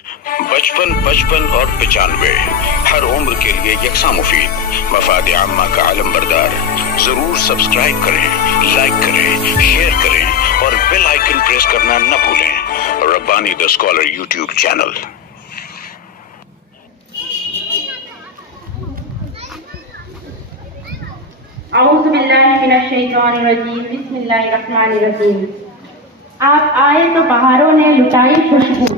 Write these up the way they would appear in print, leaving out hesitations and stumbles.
55 55 اور 95 ہر عمر کے لیے یکساں مفید، مفاد عامہ کا علم بردار۔ ضرور سبسکرائب کریں، لائک کریں، شیئر کریں اور بیل آئیکن پریس کرنا نہ بھولیں۔ Rabbani the scholar YouTube channel. اعوذ باللہ من الشیطان الرجیم، بسم اللہ الرحمن الرحیم۔ آپ آئے تو بہاروں نے لٹائی خوشبو،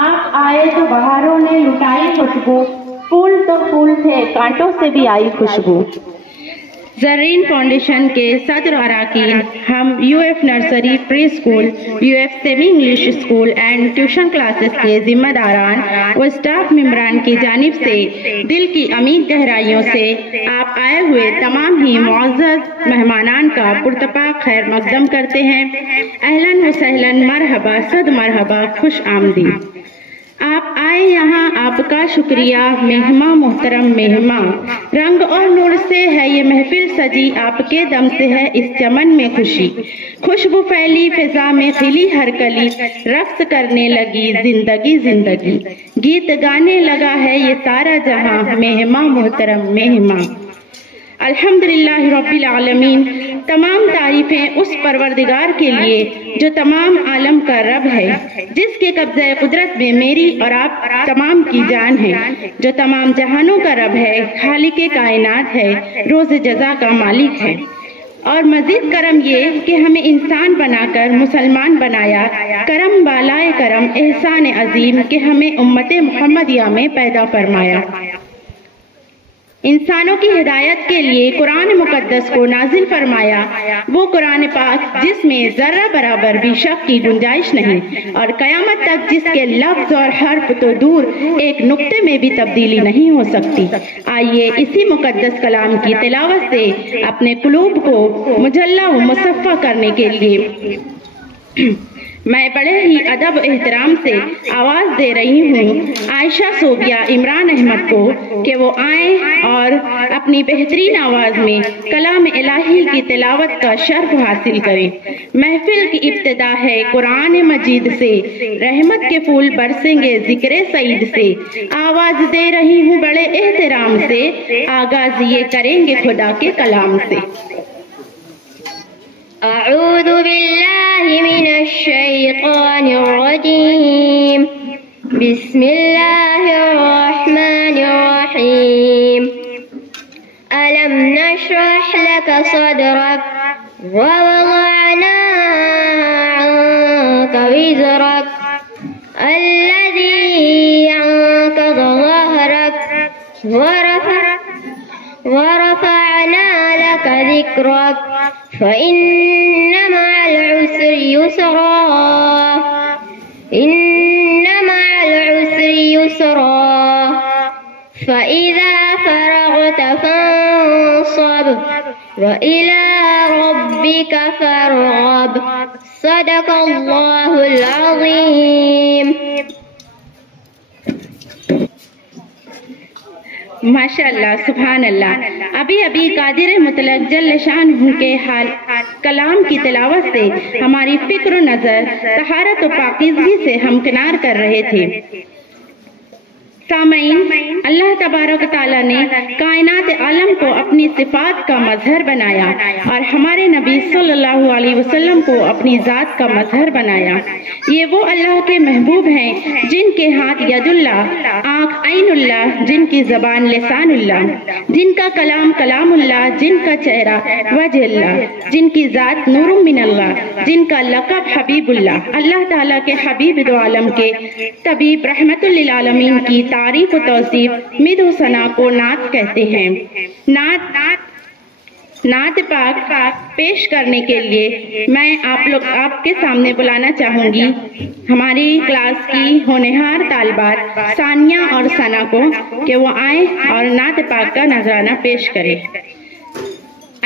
آپ آئے تو بہاروں نے لٹائی خوشبو، پھول تو پھول تھے کانٹوں سے بھی آئی خوشبو۔ زرین فاؤنڈیشن کے صدر اراکین، ہم U F nursery pre school, U F semi English school and tuition classes کے ذمہ داران و اسٹاف ممبران کی جانب سے دل کی عمیق گہرائیوں سے آپ آئے ہوئے تمام ہی معزز مہمانان کا پرتپاک خیر مقدم کرتے ہیں۔ اہلاً و سہلاً، مرحبا، صد مرحبا، خوش آمدید۔ آپ آئے یہاں، آپ کا شکریہ مہماں محترم مہماں۔ رنگ اور نور سے ہے یہ محفل سجی، آپ کے دم سے ہے اس چمن میں خوشی۔ خوشبو پھیلی فضا میں کھلی ہر کلی، رقص کرنے لگی زندگی زندگی، گیت گانے لگا ہے یہ سارا جہاں، مہماں محترم مہماں۔ الحمدللہ رب العالمین، تمام تعریفیں اس پروردگار کے لیے جو تمام عالم کا رب ہے، جس کے قبضہ قدرت میں میری اور آپ تمام کی جان ہے، جو تمام جہانوں کا رب ہے، خالق کائنات ہے، روز جزا کا مالک ہے۔ اور مزید کرم یہ کہ ہمیں انسان بنا کر مسلمان بنایا، کرم بالائے کرم، احسان عظیم کہ ہمیں امت محمدیہ میں پیدا فرمایا۔ انسانوں کی ہدایت کے لیے قرآن مقدس کو نازل فرمایا، وہ قرآن پاک جس میں ذرہ برابر بھی شک کی گنجائش نہیں، اور قیامت تک جس کے لفظ اور حرف تو دور ایک نقطے میں بھی تبدیلی نہیں ہو سکتی۔ آئیے اسی مقدس کلام کی تلاوت سے اپنے قلوب کو مجلہ و مصفہ کرنے کے لیے میں بڑے ہی ادب احترام سے آواز دے رہی ہوں عائشہ صوبیہ عمران احمد کو کہ وہ آئیں اور اپنی بہترین آواز میں کلام الہی کی تلاوت کا شرف حاصل کریں۔ محفل کی ابتدا ہے قرآن مجید سے، رحمت کے پھول برسیں گے ذکر سعید سے۔ آواز دے رہی ہوں بڑے احترام سے، آغاز یہ کریں گے خدا کے کلام سے۔ اعوذ باللہ من الشیطان الرجیم، بسم اللہ الرحمن الرحیم۔ ألم نشرح لك صدرك ووضعنا عنك وزرك الذي أنقض ظهرك ورفعنا لك ذكرك فإن مع العسر يسرا إن مع العسر يسرا فإذا فرغت فانصب وإلى ربك فارغب صدق الله العظيم۔ ماشاءاللہ، سبحان اللہ۔ ابھی قادر مطلق جل شانہ کے حال کلام کی تلاوت سے ہماری فکر و نظر طہارت و پاکیزگی سے ہمکنار کر رہے تھے۔ سامعین، اللہ تبارک تعالیٰ نے کائنات عالم کو اپنی صفات کا مظہر بنایا اور ہمارے نبی صلی اللہ علیہ وسلم کو اپنی ذات کا مظہر بنایا۔ یہ وہ اللہ کے محبوب ہیں جن کے ہاتھ ید اللہ، آنکھ عین اللہ، جن کی زبان لسان اللہ، جن کا کلام کلام اللہ، جن کا چہرہ وجہ اللہ، جن کی ذات نور من اللہ، جن کا لقب حبیب اللہ۔ اللہ تعالیٰ کے حبیب دو عالم کے طبیب رحمت للعالمین کی تعریف و توصیف مدح و ثنا کو نعت کہتے ہیں۔ نعت پاک پیش کرنے کے لیے میں آپ کے سامنے بلانا چاہوں گی ہماری کلاس کی ہونہار طالبات ثانیہ اور ثنا کو کہ وہ آئیں اور نعت پاک کا نذرانہ پیش کریں۔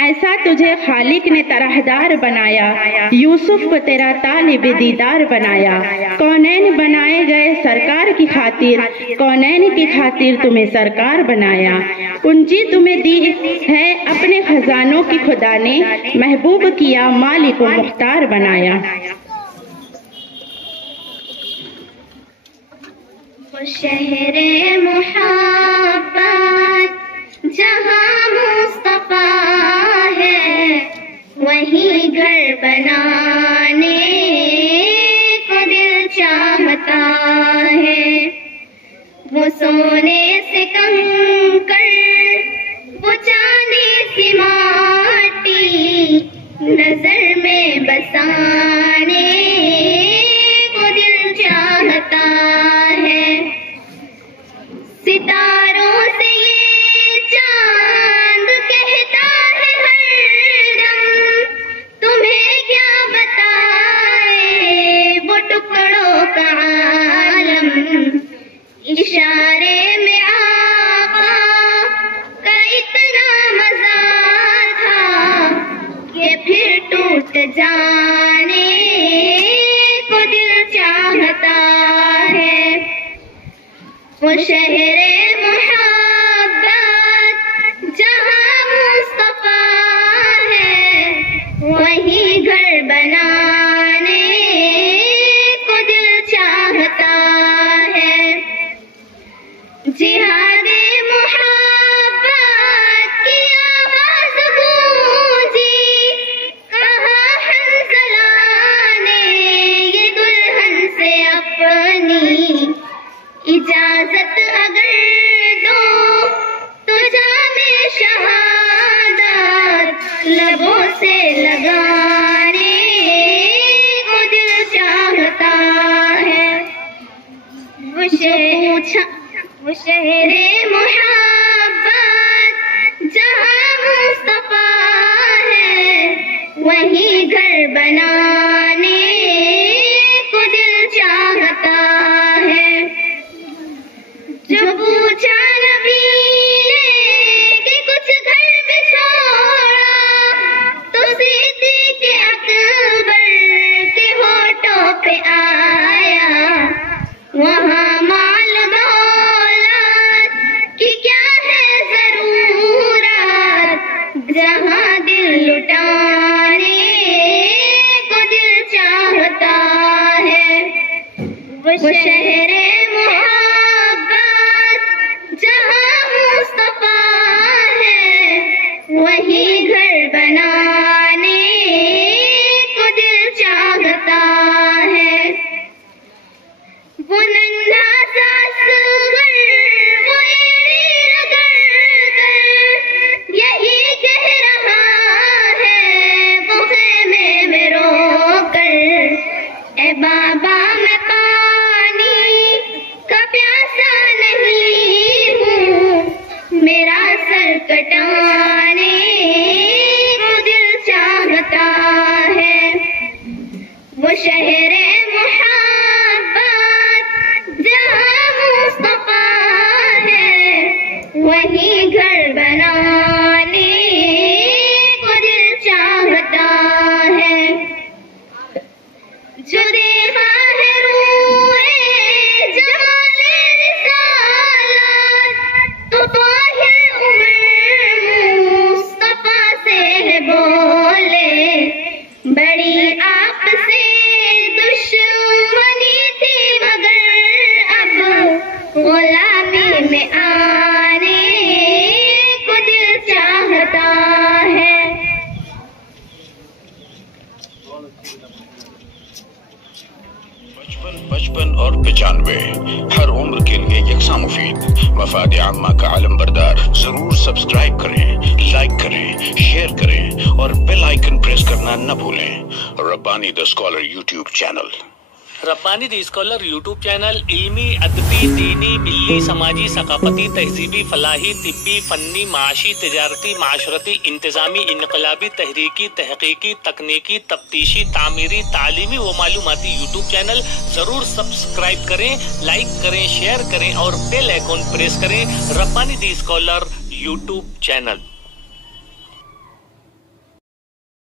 ایسا تجھے خالق نے طرحدار بنایا، یوسف کو تیرا طالب دیدار بنایا۔ کونین بنائے گئے سرکار کی خاطر، کونین کی خاطر تمہیں سرکار بنایا۔ کنجی تمہیں دی ہے اپنے خزانوں کی خدا نے، محبوب کیا مالک و مختار بنایا۔ شہر محبت جہاں مصطفیٰ ہے وہیں گھر بنانے کو دل چاہتا ہے. وہ سونے سے کنکر وہ چاندی سی ماٹی نظر میں بسانے کو دل چاہتا ہے. ستاروں سے یہ چاند کہتا ہے ہر دم تمہیں کیا بتائے وہ ٹکڑوں کا عالم. اشارے میں آقا کا اتنا مزہ تھا کہ پھر ٹوٹ جانے کو دل چاہتا ہے. وہ شہر محبت جہاں مصطفیٰ ہے وہیں گھر بنانے کو دل چاہتا ہے. جہاد محبت کی آواز گونجی کہا حنظلہ نے یہ دلہن سے اپنی اجازت اگر دو تو جامِ شہادت لبوں سے لگانے کو دل چاہتا ہے. وہ شہر محبت جہاں مصطفیٰ ہے وہیں گھر بنانے کو دل چاہتا ہے. جو پوچھا نبی نے کہ کچھ گھر پہ چھوڑا تو صدیق اکبر کے ہونٹوں پہ آیا وہاں مال دولت کی کیا ہے ضرورت جہاں دل لٹانے کو دل چاہتا ہے. وہ شہر محبت جہاں مصطفیٰ ہے وہیں گھر بنانے کو دل چاہتا ہے. وہ ننھا سا اصغر وہ ایڑی رگڑ کر یہی کہہ رہا ہے وہ خیمے میں رو کر اے بابا میں پانی کا پیاسا نہیں ہوں میرا سر کٹانے کو دل چاہتا ہے. وہ شہر محبت جہاں مصطفیٰ ہے وہیں گھر بنانے کو دل چاہتا ہے. جو دیکھا ہے روئے جمال رسالت تو طاہر عمر مصطفیٰ سے بولے بڑی آپ سے دشمنی تھی مگر اب غلامی میں آنے کو دل چاہتا ہے. 55 اور 95 ہر عمر کے لیے یکساں مفید. مفاد عامہ کا علم بردار. ضرور سبسکرائب کریں، لائک کریں، شیئر کریں اور بیل آئیکن پریس کرنا نہ بھولیں. Rabbani the scholar YouTube channel. Rabbani the scholar YouTube channel علمی، ادبی، دینی، ملی، سماجی، ثقافتی، تہذیبی، فلاحی، طبی، فنی، معاشی، تجارتی، معاشرتی، انتظامی، انقلابی، تحریکی، تحقیقی، تکنیکی، تفتیشی، تعمیری، تعلیمی و معلوماتی یوٹیوب چینل. ضرور سبسکرائب کریں، لائک کریں، شیئر کریں اور بیل آئیکن پریس کریں. ربانی دی اسکالر یوٹیوب چینل.